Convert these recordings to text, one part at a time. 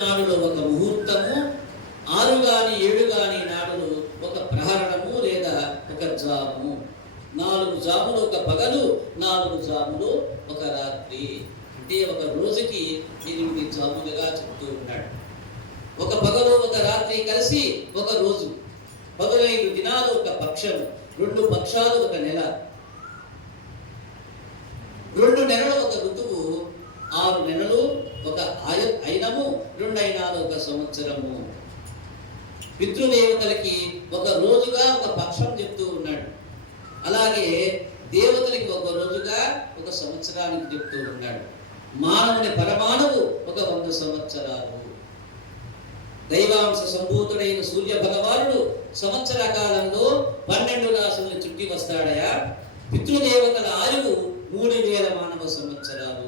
నాడులో ఒక ముహూర్తము, 6 గాని 7 గాని నాడులు ఒక ప్రహరణము లేదా ఒక జాము. 4 జాములు ఒక పగలు, 4 జాములు ఒక రాత్రి. అంటే ఒక రోజుకి 8 జాములుగా చెప్తూ ఉన్నాడు. ఒక పగలు ఒక రాత్రి కలిసి ఒక రోజు. 15 దినాలు ఒక పక్షము, 2 పక్షాలు ఒక నెల, 2 నెలలు ఒక ఋతువు, 6 నెలలు ఒక అయినము, 2 అయినాలు ఒక సంవత్సరము. పితృదేవతలకి ఒక రోజుగా ఒక పక్షం చెప్తూ ఉన్నాడు. అలాగే దేవతలకి ఒక రోజుగా ఒక సంవత్సరానికి చెప్తూ ఉన్నాడు. మానవుని పరమాణువు ఒక 100 సంవత్సరాలు. దైవాంశ సంభూతుడైన సూర్య భగవానుడు సంవత్సర కాలంలో 12 రాశులను చుట్టి వస్తాడయా. పితృదేవతల ఆయువు 3000 మానవ సంవత్సరాలు.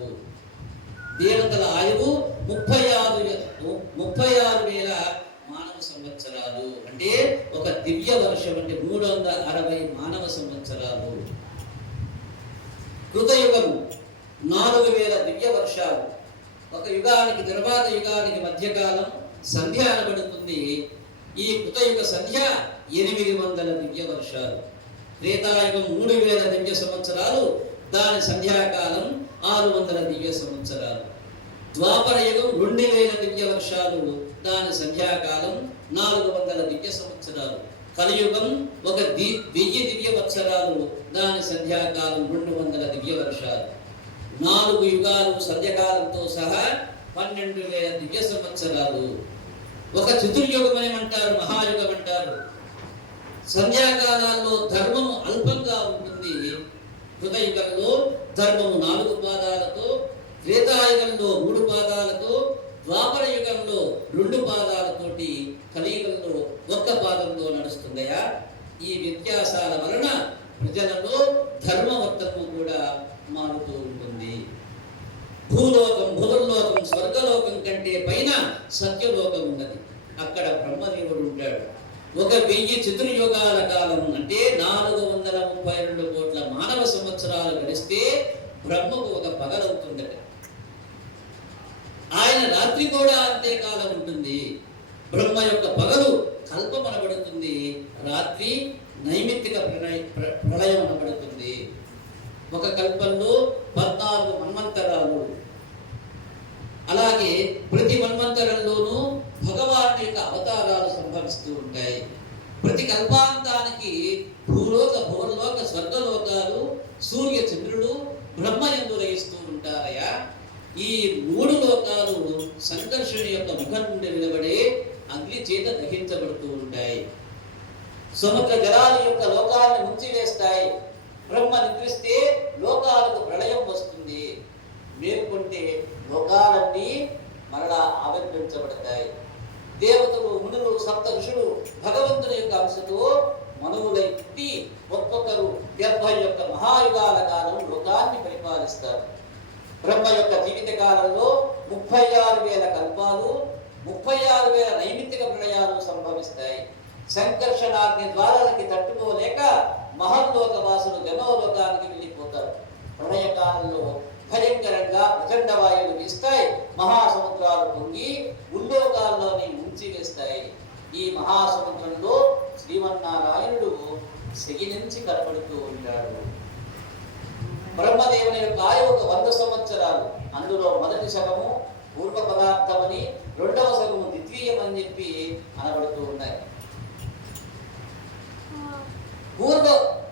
దేవతల ఆయువు 36,000 మానవ సంవత్సరాలు. అంటే ఒక దివ్య వర్షం అంటే 360 మానవ సంవత్సరాలు. కృతయుగము 4000 దివ్య వర్షాలు. ఒక యుగానికి తర్వాత యుగానికి మధ్యకాలం సంధ్య అనబడుతుంది. ఈ కృతయుగ సంధ్య 800 దివ్య వర్షాలు. త్రేతాయుగం 3000 దివ్య సంవత్సరాలు, దాని సంధ్యాకాలం 600 దివ్య సంవత్సరాలు. ద్వాపర యుగం 2000 దివ్య వర్షాలు, దాని సంధ్యాకాలం 400 దివ్య సంవత్సరాలు. కలియుగం 1000 దివ్య వత్సరాలు, దాని సంధ్యాకాలం 200 దివ్య వర్షాలు. 4 యుగాలు సంధ్యకాలంతో సహా 12,000 దివ్య సంవత్సరాలు. ఒక చతుర్యుగం అని అంటారు, మహాయుగం అంటారు. సంధ్యాకాలాల్లో ధర్మము అల్పంగా ఉంటుంది. కృతయుగంలో ధర్మము 4 పాదాలతో, త్రేతాయుగంలో 3 పాదాలతో, ద్వాపర యుగంలో 2 పాదాలతోటి, కలియుగంలో 1 పాదంలో నడుస్తుందయా. ఈ వ్యత్యాసాల వలన ప్రజలలో ధర్మవర్తము కూడా మారుతూ ఉంటుంది. భూలోకం, భూలోకం, స్వర్గలోకం కంటే పైన సత్యలోకం ఉన్నది. అక్కడ బ్రహ్మదేవుడు ఉంటాడు. 1000 చతుర్యుగాల కాలం అంటే 432 కోట్ల మానవ సంవత్సరాలు గడిస్తే బ్రహ్మకు ఒక పగలవుతుందట. ఆయన రాత్రి కూడా అంతే కాలం ఉంటుంది. బ్రహ్మ యొక్క పగలు కల్పం అనబడుతుంది, రాత్రి నైమిత్తిక ప్రళయం అనబడుతుంది. ఒక కల్పంలో 14 మన్వంతరాలు. అలాగే ప్రతి మన్వంతరంలోనూ భగవానుడి యొక్క అవతారాలు సంభవిస్తూ ఉంటాయి. ప్రతి కల్పాంతానికి భూలోక, భూలోక, స్వర్గలోకాలు, సూర్య చంద్రుడు బ్రహ్మయందు లయిస్తూ ఉంటారయా. ఈ 3 లోకాలు సంకర్షణి యొక్క ముఖం నుండి నిలబడే అగ్ని చేత దహించబడుతూ ఉంటాయి. సముద్ర జలాల యొక్క లోకాలను ముంచివేస్తాయి. బ్రహ్మ నిద్రిస్తే లోకాలకు ప్రళయం వస్తుంది. మేల్కొంటే లోకాలన్నీ మరలా ఆవిర్భించబడతాయి. దేవతలు, మునులు, సప్త ఋషులు భగవంతుని యొక్క అంశతో మనువులై పుట్టి ఒక్కొక్కరు 70 యొక్క మహాయుగాల కాలం లోకాన్ని పరిపాలిస్తారు. బ్రహ్మ యొక్క జీవిత కాలంలో 36,000 కల్పాలు, 36,000 నైమిత్తిక ప్రళయాలు సంభవిస్తాయి. సంకర్షణాగ్ని ద్వారాలకి తట్టుకోలేక మహల్లోక వాసులు జనోలోకానికి వెళ్ళిపోతారు. ప్రళయకాలంలో భయంకరంగా ప్రచండ వాయువులు వీస్తాయి. మహాసముద్రాలు పొంగి ఉల్లోకాల్లోని ముంచివేస్తాయి. ఈ మహాసముద్రంలో శ్రీమన్నారాయణుడు సెగిలించి కనబడుతూ ఉంటాడు. బ్రహ్మదేవుని యొక్క ఆయువు 100 సంవత్సరాలు. అందులో మొదటి సగము పూర్వ పదార్థమని, 2వ సగము ద్వితీయం అని చెప్పి అనబడుతూ ఉన్నాయి.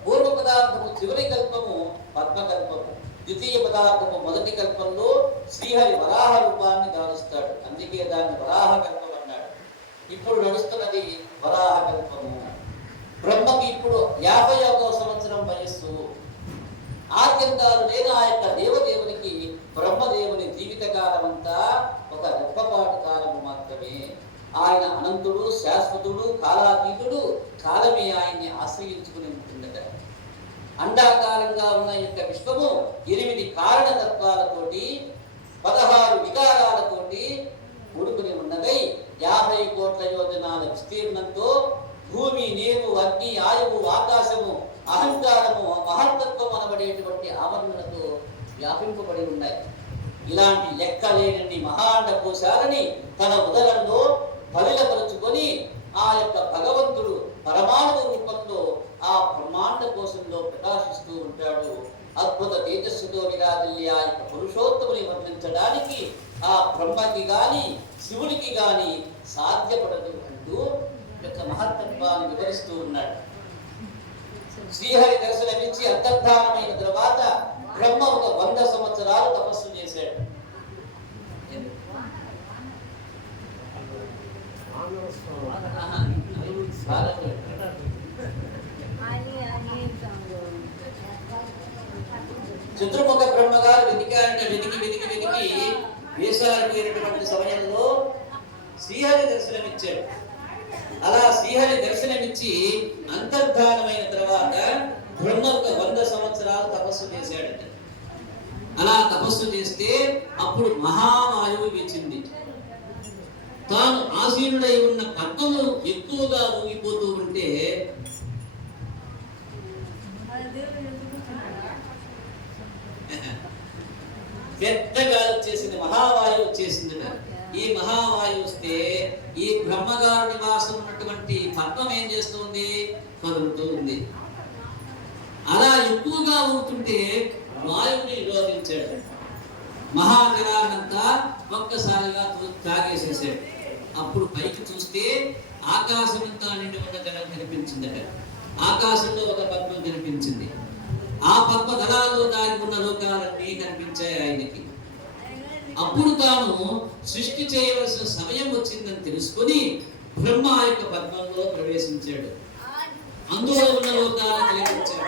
పూర్వ పదార్థము చివరి కల్పము పద్మకల్పము. ద్వితీయ పదార్థము మొదటి కల్పంలో శ్రీహరి వరాహ రూపాన్ని దాలుస్తాడు. అందుకే దాన్ని వరాహ కల్పం అన్నాడు. ఇప్పుడు నడుస్తున్నది వరాహ కల్పము. బ్రహ్మకి ఇప్పుడు 51వ సంవత్సరం వయస్సు. ఆద్యంతాలు లేని ఆ యొక్క దేవదేవునికి బ్రహ్మదేవుని జీవిత కాలం అంతా ఒక రెప్పపాటు కాలము మాత్రమే. ఆయన అనంతుడు, శాశ్వతుడు, కాలాతీతుడు. కాలమే ఆయన్ని ఆశ్రయించుకుని ఉంటుందట. అండాకారంగా ఉన్న యొక్క విశ్వము 8 కారణతత్వాలతోటి, 16 వికారాలతోటి కూడుకుని ఉన్నదై 50 కోట్ల యోజనాల విస్తీర్ణంతో భూమి, నీరు, అగ్ని, ఆయువు, ఆకాశము, అహంకారము, మహత్తత్వం అనబడేటువంటి ఆవరణలతో వ్యాపింపబడి ఉన్నాయి. ఇలాంటి లెక్కలేనన్ని మహాండ కోశాలని తన నిరోధించడానికి ఆ బ్రహ్మకి గాని శివుడికి గాని సాధ్యపడదు అంటూ యొక్క మహత్తత్వాన్ని వివరిస్తూ ఉన్నాడు. శ్రీహరి దర్శనమిచ్చి అంతర్ధానమైన తర్వాత బ్రహ్మ ఒక 100 సంవత్సరాలు తపస్సు చేశాడు. చతుర్ముఖ బ్రహ్మగారు వెతికి వేసారిపోయినటువంటి సమయంలో శ్రీహరి దర్శనమిచ్చాడు. అలా శ్రీహరి దర్శనమిచ్చి అంతర్ధానమైన తర్వాత బ్రహ్మ ఒక 100 సంవత్సరాలు తపస్సు చేశాడట. అలా తపస్సు చేస్తే అప్పుడు మహావాయువు వీచింది. తాను ఆసీనుడై ఉన్న పద్మము ఎక్కువగా ఊగిపోతూ ఉంటే పెద్ద గాలి వచ్చేసింది, మహావాయువు వచ్చేసింది. ఈ మహావాయువు వస్తే ఈ బ్రహ్మగారు నివాసం ఉన్నటువంటి పద్మం ఏం చేస్తుంది? కదులుతూ ఉంది. అలా ఎక్కువగా ఊగుతుంటే వాయువుని నిరోధించాడు. మహాజలాన్నంతా ఒక్కసారిగా తాగేసేసాడు. అప్పుడు పైకి చూస్తే ఆకాశం అంతా నిండి ఉన్న జలం కనిపించిందట. ఆకాశంలో ఒక పద్మం కనిపించింది. ఆ పద్మ దళాల్లో దాగి ఉన్న లోకాలన్నీ కనిపించాయి ఆయనకి. అప్పుడు తాను సృష్టి చేయవలసిన సమయం వచ్చిందని తెలుసుకొని బ్రహ్మ యొక్క పద్మంలో ప్రవేశించాడు. అందులో ఉన్న లోకాలను కలిగించాడు.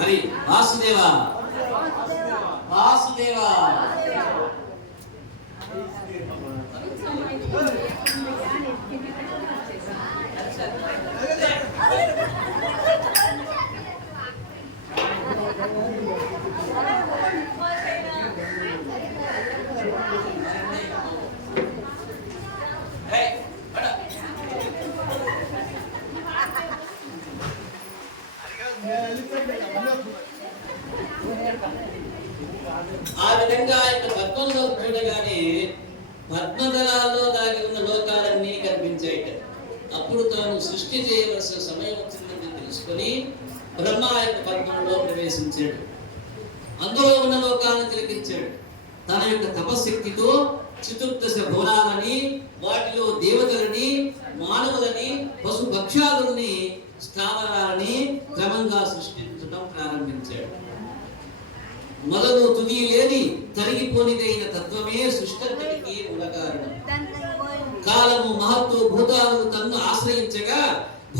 హరి వాసుదేవా వాసుదేవా. ఆ విధంగా ఆయన పద్మంలో చూడగానే పద్మదళాల్లో దాగి ఉన్న లోకాలన్నీ కనిపించాయి. అప్పుడు తాను సృష్టి చేయవలసిన సమయం వచ్చిందని తెలుసుకొని బ్రహ్మ యొక్క పద్మంలో ప్రవేశించాడు. అందులో ఉన్న లోకాలను తిలకించాడు. తన యొక్క తపశక్తితో చతుర్దశ భువనాలని, వాటిలో దేవతలని, మానవులని, పశు పక్షాలని, స్థావరాలని క్రమంగా సృష్టించడం ప్రారంభించాడు. మొదలు తుది లేని తరిగిపోనిదైన తత్వమే సృష్టికి మూల కారణం. కాలము మహత్తు భూతాలను తన్ను ఆశ్రయించగా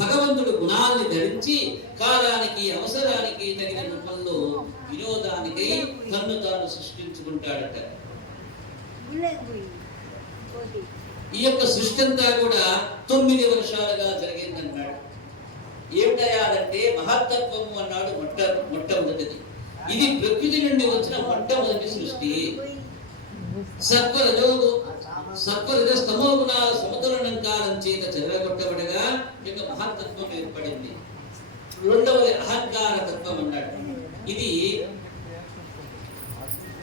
భగవంతుడు గుణాన్ని ధరించి కాలానికి అవసరానికి తగిన రూపంలో వినోదానికై తన్ను తాను సృష్టించుకుంటాడట. ఈ యొక్క సృష్టి అంతా కూడా 9 వర్షాలుగా జరిగిందన్నాడు. ఏమిటయాలంటే మహత్తత్వము అన్నాడు మొట్టమొదటిది. ఇది ప్రకృతి నుండి వచ్చిన మొట్టమొదటి సృష్టి. సత్వరజస్తమో గుణాల సమతులనం కాలం చేత చెదరగొట్టబడగా ఇక మహత్తత్వం ఏర్పడింది. రెండవది అహంకార తత్వం అన్నాడు. ఇది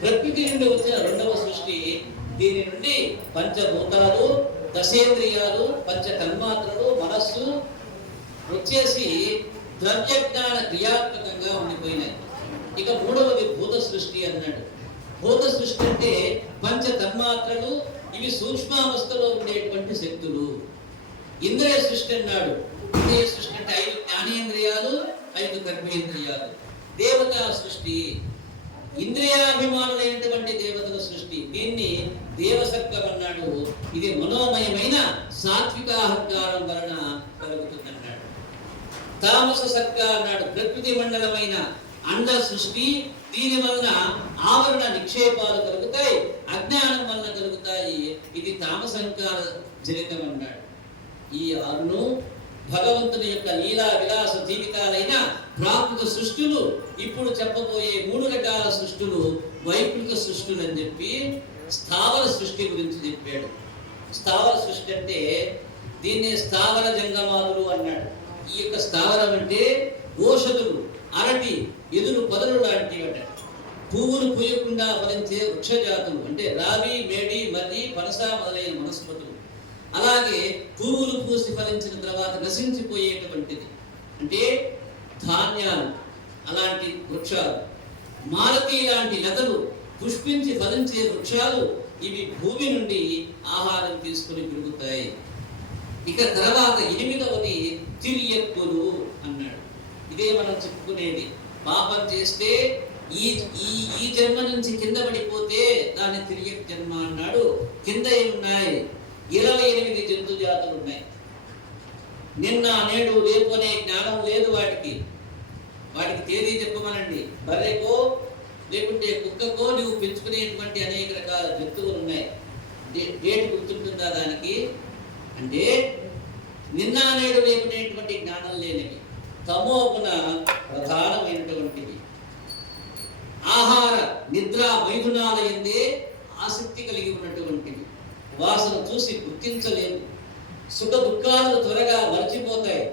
ప్రకృతి నుండి వచ్చిన రెండవ సృష్టి. దీని నుండి పంచభూతాలు, దశేంద్రియాలు, పంచ తన్మాత్రలు, మనస్సు వచ్చేసి ద్రవ్యజ్ఞాన క్రియాత్మకంగా ఉండిపోయినాయి. ఇక మూడవది భూత సృష్టి అన్నాడు. భూత సృష్టి అంటే పంచ తన్మాత్రలు, ఇవి సూక్ష్మావస్థలో ఉండేటువంటి శక్తులు. ఇంద్రియ సృష్టి అన్నాడు. ఇంద్రియ సృష్టి అంటే 5 జ్ఞానేంద్రియాలు, 5 కర్మేంద్రియాలు. దేవతా సృష్టి ఇంద్రియాభిమానులైనటువంటి దేవతల సృష్టి. దీన్ని దేవసర్గం అన్నాడు. ఇది మనోమయమైన సాత్విక అహంకారం వలన కలుగుతుందన్నాడు. తామస సర్గ అన్నాడు. ప్రకృతి మండలమైన అండ సృష్టి. దీని వలన ఆవరణ నిక్షేపాలు కలుగుతాయి, అజ్ఞానం వలన కలుగుతాయి. ఇది తామసంకార జనితం అన్నాడు. ఈ 6 భగవంతుని యొక్క లీలా విలాస జీవితాలైన ప్రాకృత సృష్టులు. ఇప్పుడు చెప్పబోయే 3 రకాల సృష్టులు వైపులిక సృష్టులు అని చెప్పి స్థావర సృష్టి గురించి చెప్పాడు. స్థావర సృష్టి అంటే దీన్ని స్థావర జంగమాదులు అన్నాడు. ఈ యొక్క స్థావరం అంటే ఓషధులు, అరటి, ఎదురు పొదలు లాంటివట. పువ్వులు పూయకుండా ఫలించే వృక్షజాతులు అంటే రావి, మేడి, మర్రి, పనస మొదలైన వనస్పతులు. అలాగే పువ్వులు పూసి ఫలించిన తర్వాత నశించిపోయేటువంటిది అంటే ధాన్యాలు, అలాంటి వృక్షాలు. మాలతి లాంటి లతలు, పుష్పించి ఫలించే వృక్షాలు. ఇవి భూమి నుండి ఆహారం తీసుకుని పెరుగుతాయి. ఇక తర్వాత 8వది తిరియక్కులు అన్నాడు. ఇదే మనం చెప్పుకునేది. పాపం చేస్తే ఈ జన్మ నుంచి కింద పడిపోతే దాన్ని తిరియక్ జన్మ అన్నాడు. కింద ఏమున్నాయి? 28 జంతు జాతులు ఉన్నాయి. నిన్న నేడు రేపు అనే జ్ఞానం లేదు వాటికి. తేదీ చెప్పమనండి. బర్రెకో లేకుంటే కుక్కకో నువ్వు పెంచుకునేటువంటి అనేక రకాల జంతువులు ఉన్నాయి. డేట్ గుర్తుంటుందా దానికి? అంటే నిన్న నేడు రేపునేటువంటి జ్ఞానం లేనివి, తమోగుణ ప్రధానమైనటువంటివి. ఆహార నిద్ర మైథునాల యందే ఆసక్తి కలిగి ఉన్నటువంటివి. వాసన చూసి గుర్తించలేదు. సుఖ దుఃఖాలు త్వరగా మర్చిపోతాయి.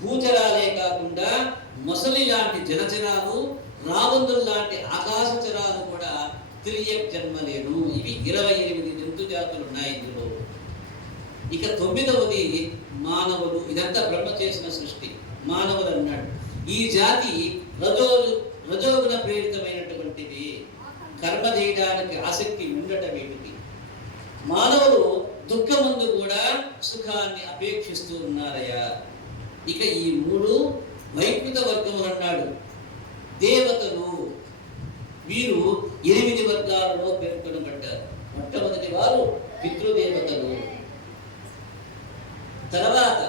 భూచరాలే కాకుండా మొసలి లాంటి జలచరాలు, రాబందులు లాంటి ఆకాశచరాలు కూడా తిరియక్ జన్మలేను. ఇవి 28 జంతు జాతులు ఉన్నాయి ఇందులో. ఇక 9వది మానవులు. ఇదంతా బ్రహ్మ చేసిన సృష్టి. మానవులు అన్నాడు. ఈ జాతి రజోగుణ ప్రేరితమైనటువంటిది. కర్మ చేయడానికి ఆసక్తి ఉండటం వీటికి. మానవులు దుఃఖమందు కూడా సుఖాన్ని అపేక్షిస్తూ ఉన్నారయ్యా. ఇక ఈ 3 వైకృత వర్గములు అన్నాడు. దేవతలు, వీరు 8 వర్గాలలో పేర్కొనబడ్డారు. మొట్టమొదటి వారు పితృదేవతలు, తర్వాత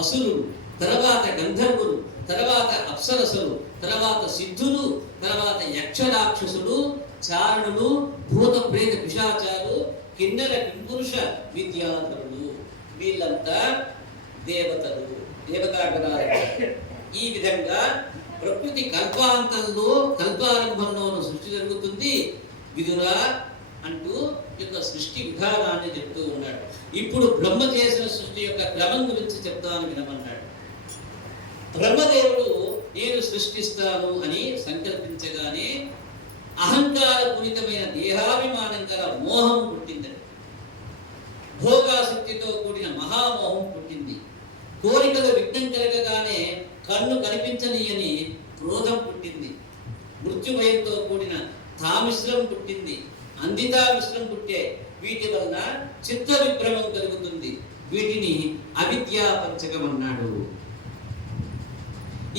అసురులు, తర్వాత గంధర్వులు, తర్వాత అప్సరసులు, తర్వాత సిద్ధులు, తర్వాత యక్ష రాక్షసులు, చారణులు, భూత ప్రేత పిశాచాలు, కిన్నెర కింపురుష విద్యాధరులు. వీళ్ళంతా దేవతలు, దేవతాగణాలు. ఈ విధంగా ప్రకృతి కల్పాంతంలో, కల్పారంభంలోనూ సృష్టి జరుగుతుంది. విదురా అంటూ యొక్క సృష్టి విధానాన్ని చెప్తూ ఉన్నాడు. ఇప్పుడు బ్రహ్మ చేసిన సృష్టి యొక్క క్రమం గురించి చెప్తాను వినమన్నాడు. బ్రహ్మదేవుడు నేను సృష్టిస్తాను అని సంకల్పించగానే అహంకార పూరితమైన దేహాభిమానం గల మోహం పుట్టిందని. భోగాసక్తితో కూడిన మహామోహం పుట్టింది. కోరికలు విఘ్నం కలగగానే కన్ను కనిపించనీయని క్రోధం పుట్టింది. మృత్యుభయంతో కూడిన తామిశ్రం పుట్టింది. అందితామిశ్రం పుట్టే. వీటి వలన చిత్త విభ్రమం కలుగుతుంది. వీటిని అవిద్యా పంచకం అన్నాడు.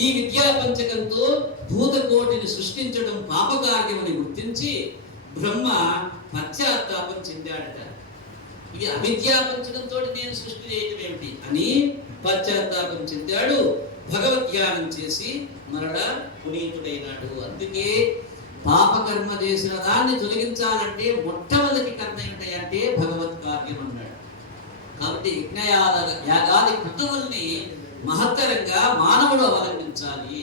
ఈ విద్యా పంచకంతో భూతకోటిని సృష్టించడం పాపకార్యమని గుర్తించి బ్రహ్మ పశ్చాత్తాపం చెందాడట. ఇది అవిద్యా పంచకంతో నేను సృష్టి చేయటం ఏమిటి అని పశ్చాత్తాపం చెందాడు. భగవద్ధ్యానం చేసి మరలా పునీతుడైనాడు. అందుకే పాపకర్మ చేసిన దాన్ని తొలగించాలంటే మొట్టమొదటి కర్మ ఏమిటంటే భగవత్ కార్యం అన్నాడు. కాబట్టి యాగాది కృతువుల్ని మహత్తరంగా మానవుడు అవలంబించాలి.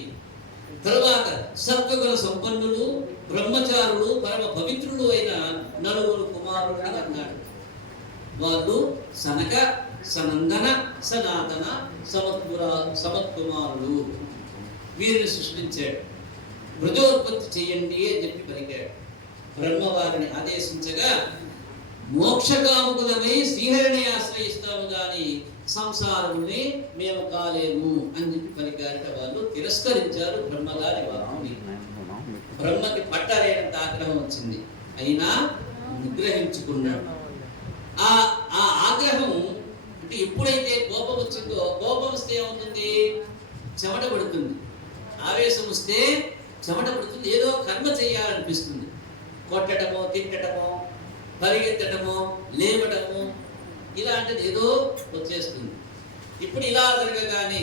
తరువాత సత్వగుణ సంపన్నులు, బ్రహ్మచారులు, పరమ పవిత్రులు అయిన 9 కుమారులు అన్నాడు. వాళ్ళు సనక, సనందన, సనాతన, సమత్కుమారులు. వీరిని సృష్టించాడు. వృజోత్పత్తి చేయండి అని చెప్పి పలికాడు. బ్రహ్మ వారిని ఆదేశించగా మోక్షకాముకులమై శ్రీహరిని ఆశ్రయిస్తాము గాని సంసారముని మేము కాలేము అని చెప్పి పలికారట. వాళ్ళు తిరస్కరించారు బ్రహ్మగారి వాక్కుని. బ్రహ్మకి పట్టలేనంత ఆగ్రహం వచ్చింది. అయినా నిగ్రహించుకున్నాడు. ఆ ఆగ్రహం అంటే ఎప్పుడైతే కోపం వచ్చిందో, కోపం వస్తే ఏమవుతుంది? చెమట పడుతుంది. ఆవేశం వస్తే చెమట పడుతుంది. ఏదో కర్మ చేయాలనిపిస్తుంది. కొట్టడమో, తిట్టడమో, పరిగెత్తడమో, లేవడమో, ఇలాంటిది ఏదో వచ్చేస్తుంది. ఇప్పుడు ఇలా జరగగానే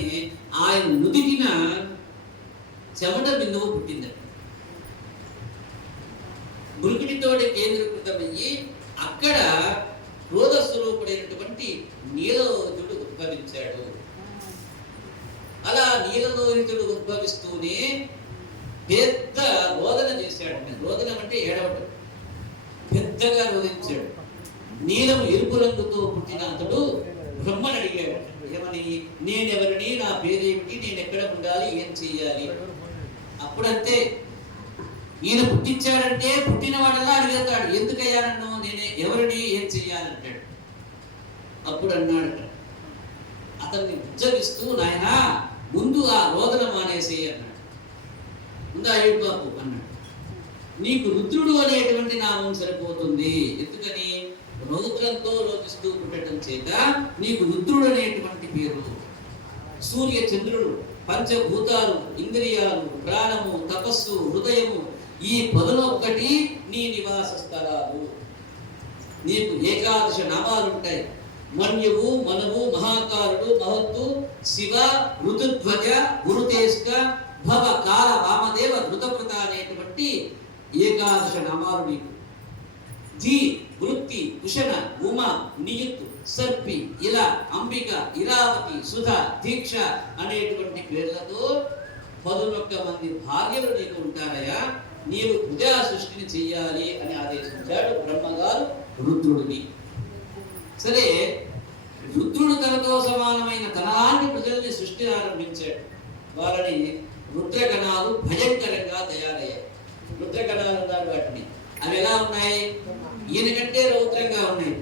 ఆయన నుదిటిన చెమట బిందువు పుట్టిందట. మృగిటితోటి కేంద్రీకృతమయ్యి అక్కడ క్రోధస్వరూపుడైనటువంటి నీలలోహితుడు ఉద్భవించాడు. అలా నీలలోహితుడు ఉద్భవిస్తూనే పెద్ద రోదన చేశాడు. రోదనం అంటే ఏడవడం. పెద్దగా రోధించాడు. నీలం ఎరుపు రంగుతో పుట్టిన అతడు బ్రహ్మను అడిగాడు. ఏమని? నేనెవరిని, నా పేరేమిటి, ఏం చెయ్యాలి? అప్పుడంతే, ఈయన పుట్టించాడంటే పుట్టిన వాడల్లా అడిగేస్తాడు, ఎందుకయ్యా నన్ను, నేనే ఎవరిని, ఏం చెయ్యాలంటాడు. అప్పుడు అన్నాడు అతన్ని ఉజ్జగిస్తూ, నాయనా ముందు ఆ రోదన మానేసి అన్నాడు. ముందు ఆ ఏడు బాబు అన్నాడు, నీకు రుద్రుడు అనేటువంటి నామం సరిపోతుంది. ఎందుకని? రౌద్రంతో రోధిస్తూ పుట్టడం చేత నీకు రుద్రుడు అనేటువంటి పేరు. సూర్య చంద్రుడు, పంచభూతాలు, ఇంద్రియాలు, ప్రాణము, తపస్సు, హృదయము, ఈ 11 నీ నివాస స్థలాలు. నీకు ఏకాదశ నామాలు ఉంటాయి. మన్యువు, మనువు, మహాకారుడు, మహత్తు, శివ, ఋతుధ్వజ, గురుతేష్క, భవ, కాల, వామదేవ, ఋతకృత అనేటువంటి ఏకాదశ నామాలు నీకు. ధీ, వృత్తి, కుశన, ఉమ, నియుత్, సర్పి, ఇలా, అంబిక, ఇరావతి, సుధ, దీక్ష అనేటువంటి పేర్లతో 11 మంది భార్యలు నీకు ఉంటారయ్యా. నీవు ప్రజా సృష్టిని చెయ్యాలి అని ఆదేశించాడు బ్రహ్మగారు రుద్రుడిని. సరే, రుద్రుడు తనతో సమానమైన తనలాంటి ప్రజల్ని సృష్టి ఆరంభించాడు. వాళ్ళని రుద్రగణాలు భయంకరంగా తయారయ్యాయి. రుద్రగణాలు ఉన్నారు, వాటిని అవి ఎలా ఉన్నాయి? ఈయన కంటే రౌద్రంగా ఉన్నాయి.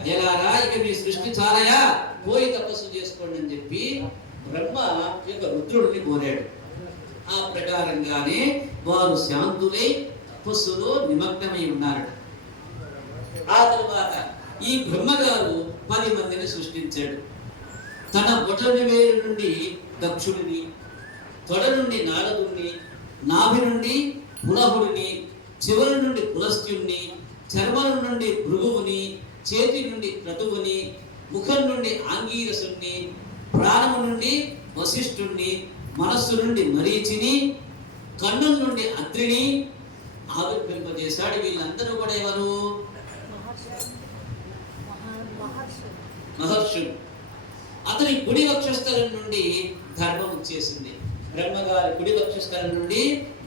అయ్యలారా, ఇక మీ సృష్టి చాలయా, పోయి తపస్సు చేసుకోండి అని చెప్పి బ్రహ్మ యొక్క రుద్రుడిని కోరాడు. ఆ ప్రకారంగానే వారు శాంతులై తపస్సులో నిమగ్నమై ఉన్నారు. ఆ తరువాత ఈ బ్రహ్మగారు 10 మందిని సృష్టించాడు. తన బొటని వేరు నుండి దక్షుడిని, తొడ నుండి నారదుణ్ణి, నాభి నుండి పులహుడిని, చివరి నుండి పులస్త్యుణ్ణి, చర్మం నుండి భృగువుని, చేతి నుండి క్రతువుని, ముఖం నుండి ఆంగీరసుణ్ణి, ప్రాణము నుండి వశిష్ఠుణ్ణి, మనస్సు నుండి మరీచిని, కన్నుల నుండి అద్రిని ఆవిర్భింపజేశాడు. వీళ్ళందరూ కూడా ఎవరు? మహర్షులు. అతని కుడి వక్షస్థలం నుండి ధర్మం వచ్చేసింది. బ్రహ్మగారి కుడి వక్షస్థలం నుండి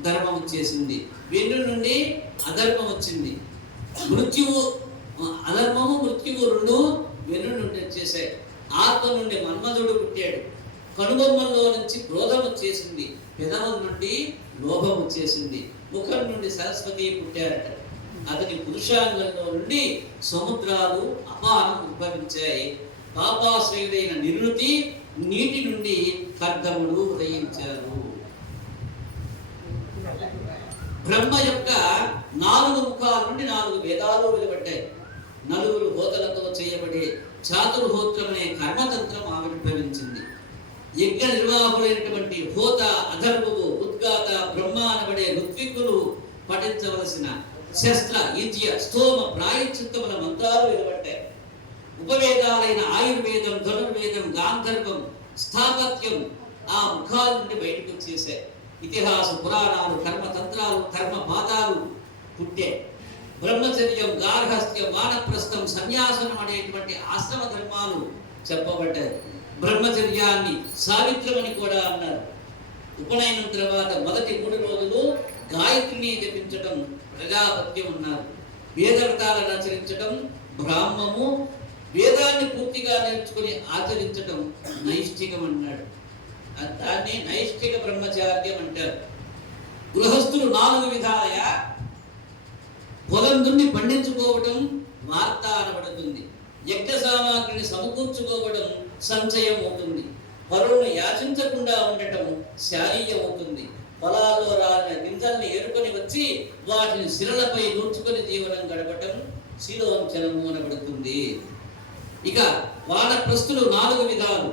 ధర్మం వచ్చేసింది. వెన్ను నుండి అధర్మం వచ్చింది. మృత్యువు, అధర్మము మృత్యువు 2 వెన్ను నుండి వచ్చేసాయి. ఆత్మ నుండి మన్మధుడు పుట్టాడు. కనుబొమ్మల్లో నుంచి క్రోధం వచ్చేసింది. పెదవుల నుండి లోభం వచ్చేసింది. ముఖం నుండి సరస్వతి పుట్టారట. అతని పురుషాంగంలో నుండి సముద్రాలు, అపానం ఉద్భవించాయి. పాపాశ్రయుడైన నిరుతి నీటి నుండి కర్దముడు ఉదయించారు. బ్రహ్మ యొక్క 4 ముఖాల నుండి 4 వేదాలు వెలువడ్డాయి. 4 హోతలతో చేయబడే చాతుర్హోత్రం అనే కర్మతంత్రం ఆవిర్భవించింది. యజ్ఞ నిర్వాహకులైనటువంటి హోత, అధర్వము, ఉద్గాత, బ్రహ్మ అనబడే ఋత్విక్కులు పఠించవలసిన శస్త్ర, యుజ్య, స్తోమ, ప్రాయశ్చిత్తముల మంత్రాలు వెలువడ్డాయి. ఉపవేదాలైన ఆయుర్వేదం, ధనుర్వేదం, గాంధర్వం, స్థాపత్యం ఆ ముఖాల నుండి బయటకు వచ్చేసాయి. ఇతిహాస పురాణాలు, కర్మతంత్రాలు, కర్మపాతాలు పుట్టే. బ్రహ్మచర్యం, గార్హస్థ్యం, వానప్రస్థం, సన్యాసనం అనేటువంటి ఆశ్రమ ధర్మాలు చెప్పబడ్డాయి. బ్రహ్మచర్యాన్ని సావిత్రమని కూడా అన్నారు. ఉపనయనం తర్వాత మొదటి 3 రోజులు గాయత్రిని జపించటం ప్రజాపత్యం అన్నారు. వేదవ్రతాలను ఆచరించటం బ్రాహ్మము, వేదాన్ని పూర్తిగా నేర్చుకుని ఆచరించటం నైష్ఠికం అన్నాడు. దాన్ని నైష్ఠిక బ్రహ్మచార్యం అంటారు. గృహస్థులు 4 విధాలయ. పొలం దున్ని పండించుకోవటం వార్త అనబడుతుంది. యజ్ఞ సామాగ్రిని సమకూర్చుకోవడం సంచయం అవుతుంది. పరులను యాచించకుండా ఉండటం శారీయం అవుతుంది. పొలాల్లో రాలిన గింజల్ని ఏరుకొని వచ్చి వాటిని శిలలపై నూర్చుకొని జీవనం గడపటం శిలోంచనము అనబడుతుంది. ఇక వానప్రస్థులు 4 విధాలు.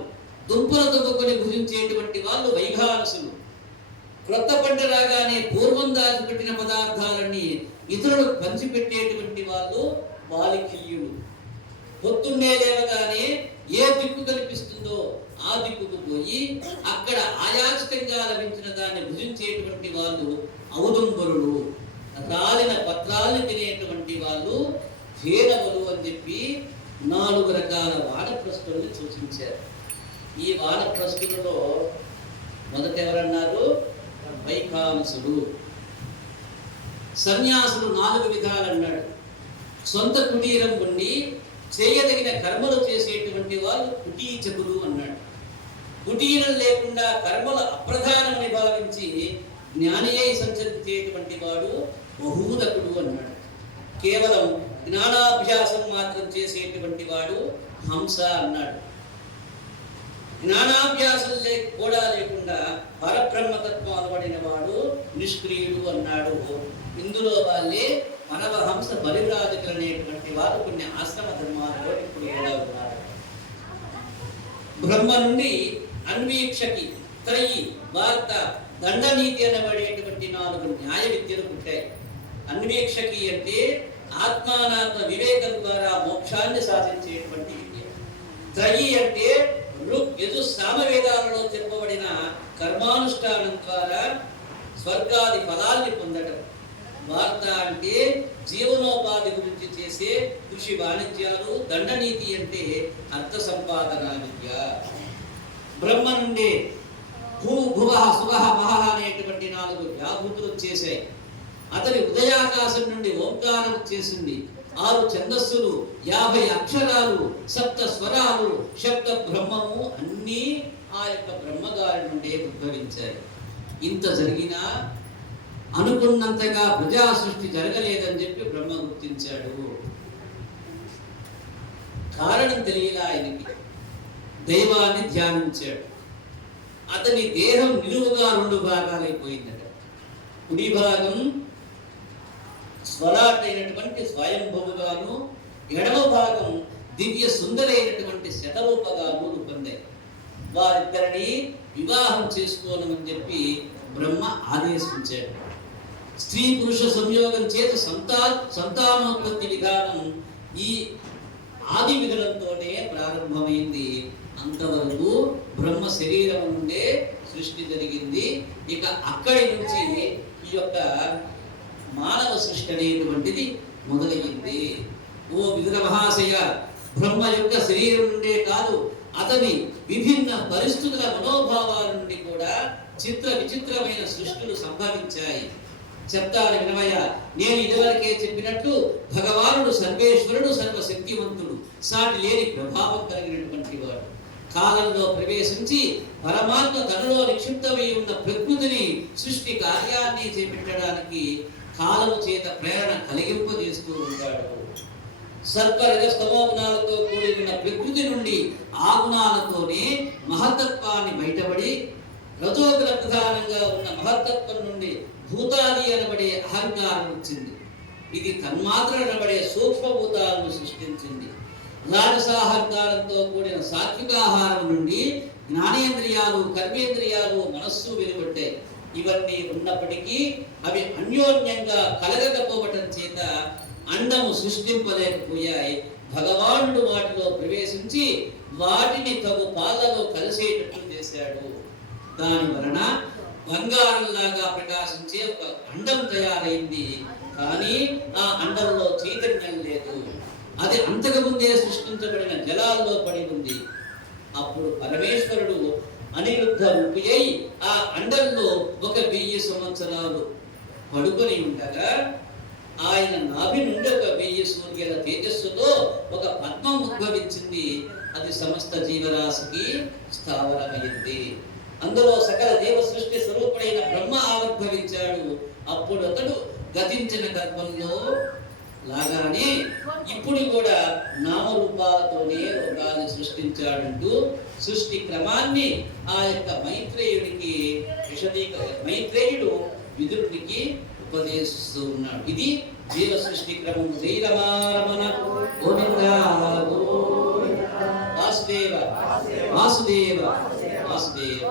దుంపలు దుబ్బుకొని భుజించేటువంటి వాళ్ళు వైఘానసులు. క్రొత్త పంట రాగానే పూర్వం దాచిపెట్టిన పదార్థాలన్నీ ఇతరులకు పంచిపెట్టేటువంటి వాళ్ళు బాలికీయులు. పొద్దున్నే లేవగానే ఏ దిక్కు కనిపిస్తుందో ఆ దిక్కుకు పోయి అక్కడ ఆయాచితంగా లభించిన దాన్ని భుజించేటువంటి వాళ్ళు ఔదుంబరులు. రాలిన పత్రాలను తినేటువంటి వాళ్ళు హేనవులు అని చెప్పి 4 రకాల వానప్రస్థుల్ని సూచించారు. ఈ వానప్రస్థులలో మొదట ఎవరన్నారు? వైఖానసుడు. సన్యాసులు 4 విధాలు అన్నాడు. సొంత కుటీరం ఉండి చేయదగిన కర్మలు చేసేటువంటి వాళ్ళు కుటీచకులు అన్నాడు. కుటీరం లేకుండా కర్మలు అప్రధానమని భావించి జ్ఞాని అయి సంచరించేటువంటి వాడు బహూదకుడు అన్నాడు. కేవలం జ్ఞానాభ్యాసం మాత్రం చేసేటువంటి వాడు హంస అన్నాడు. జ్ఞానాభ్యాసం కూడా లేకుండా పరబ్రహ్మతత్వం అలవడిన వాడు నిష్క్రియుడు అన్నాడు. ఇందులో వాళ్ళే మనవహంస పరివ్రాజకులు అనేటువంటి వారు కొన్ని ఆశ్రమ ధర్మాలలో ఇప్పుడు కూడా ఉన్నారు. బ్రహ్మ నుండి అన్వీక్షకి, త్రయి, వార్త, దండనీతి అనబడేటువంటి 4 న్యాయ విద్యలు పుట్టాయి. అన్వీక్షకి అంటే ఆత్మానాత్మ వివేకం ద్వారా మోక్షాన్ని సాధించేటువంటి విద్య. త్రయి అంటే ఋగ్, యజు, సామవేదాలలో చెప్పబడిన కర్మానుష్ఠానం ద్వారా స్వర్గాది ఫలాల్ని పొందడం. వార్త అంటే జీవనోపాధి గురించి చేసే కృషి వాణిజ్యాలు. దండనీతి అంటే అర్థ సంపాదన విద్య. బ్రహ్మ నుండి భూ, భువ, సువ, మహ అనేటువంటి 4 వ్యాహృతులు వచ్చేసాయి. అతని ఉదయాకాశం నుండి ఓంకారం వచ్చేసింది. 6 ఛందస్సులు, 50 అక్షరాలు, 7 స్వరాలు, శబ్ద బ్రహ్మము అన్నీ ఆ యొక్క బ్రహ్మగారి నుండే ఉద్భవించాయి. ఇంత జరిగినా అనుకున్నంతగా ప్రజా సృష్టి జరగలేదని చెప్పి బ్రహ్మ గుర్తించాడు. కారణం తెలియలా ఆయనకి. దైవాన్ని ధ్యానించాడు. అతని దేహం నిలువుగా 2 భాగాలైపోయిందట. కుడి భాగం స్వరాటైనటువంటి స్వయంభువుగాను, ఎడమ భాగం దివ్య సుందరైనటువంటి శతరూపగాను రూపొందాయి. వారిద్దరిని వివాహం చేసుకోనమని చెప్పి బ్రహ్మ ఆదేశించాడు. స్త్రీ పురుష సంయోగం చేత సంతానోత్పత్తి విధానం ఈ ఆది విధులతోనే ప్రారంభమైంది. అంతవరకు బ్రహ్మ శరీరం నుండే సృష్టి జరిగింది. ఇక అక్కడి నుంచి ఈ యొక్క మానవ సృష్టి అనేటువంటిది మొదలైంది. ఓ విదుర మహాశయ, బ్రహ్మ యొక్క శరీరం నుండే కాదు, అతని విభిన్న పరిస్థితుల మనోభావాల నుండి కూడా చిత్ర విచిత్రమైన సృష్టిలు సంభవించాయి. చెప్తాను వినవయ్య. నేను ఇదివరకే చెప్పినట్లు భగవానుడు సర్వేశ్వరుడు, సర్వశక్తివంతుడు, సాటి లేని ప్రభావం కలిగినటువంటి వాడు. కాలంలో ప్రవేశించి పరమాత్మ తనలో నిక్షిప్తమై ఉన్న ప్రకృతిని సృష్టి కార్యాన్ని చేపట్టడానికి కాలము చేత ప్రేరణ కలిగింపజేస్తూ ఉంటాడు. సర్వ రజస్తమో గుణాలతో కూడి ఉన్న ప్రకృతి నుండి ఆ గుణాలతోనే మహత్తత్వాన్ని బయటపడి, రజోగుణ ప్రధానంగా ఉన్న మహత్తత్వం నుండి భూతాది అనబడే అహంకారం వచ్చింది. ఇది తన్మాత్ర అనబడే సూక్ష్మభూతాలను సృష్టించింది. రాజసాహంకారంతో కూడిన సాత్వికాహారం నుండి జ్ఞానేంద్రియాలు, కర్మేంద్రియాలు, మనస్సు వెలువడ్డాయి. ఇవన్నీ ఉన్నప్పటికీ అవి అన్యోన్యంగా కలగకపోవటం చేత అండము సృష్టింపలేకపోయాయి. భగవానుడు వాటిలో ప్రవేశించి వాటిని తగు పాలలో కలిసేటట్లు చేశాడు. దాని వలన బంగారంలాగా ప్రకాశించే ఒక అండం తయారైంది. కానీ ఆ అండంలో చైతన్యం లేదు. అది అంతకుముందే సృష్టించబడిన జలాల్లో పడి ఉంది. అప్పుడు పరమేశ్వరుడు అనిరుద్ధ రూపి అయి ఆ అండంలో 1000 సంవత్సరాలు పడుకొని ఉండగా ఆయన నాభి నుండి 1000 సూర్యుల తేజస్సుతో ఒక పద్మం ఉద్భవించింది. అది సమస్త జీవరాశికి స్థావరమైంది. అందులో సకల జీవ సృష్టి స్వరూపుడైన బ్రహ్మ ఆవిర్భవించాడు. అప్పుడు అతడు గతించిన గర్భంలో లాగానే ఇప్పుడు కూడా నామరూపాలతోనే లోకాన్ని సృష్టించాడంటూ సృష్టి క్రమాన్ని ఆ యొక్క మైత్రేయుడికి మైత్రేయుడు విదురుడికి ఉపదేశిస్తూ ఉన్నాడు. ఇది జీవ సృష్టి క్రమం. శ్రీరమారమణ గోవింద వాసుదేవ వాసుదేవ వాసుదేవ.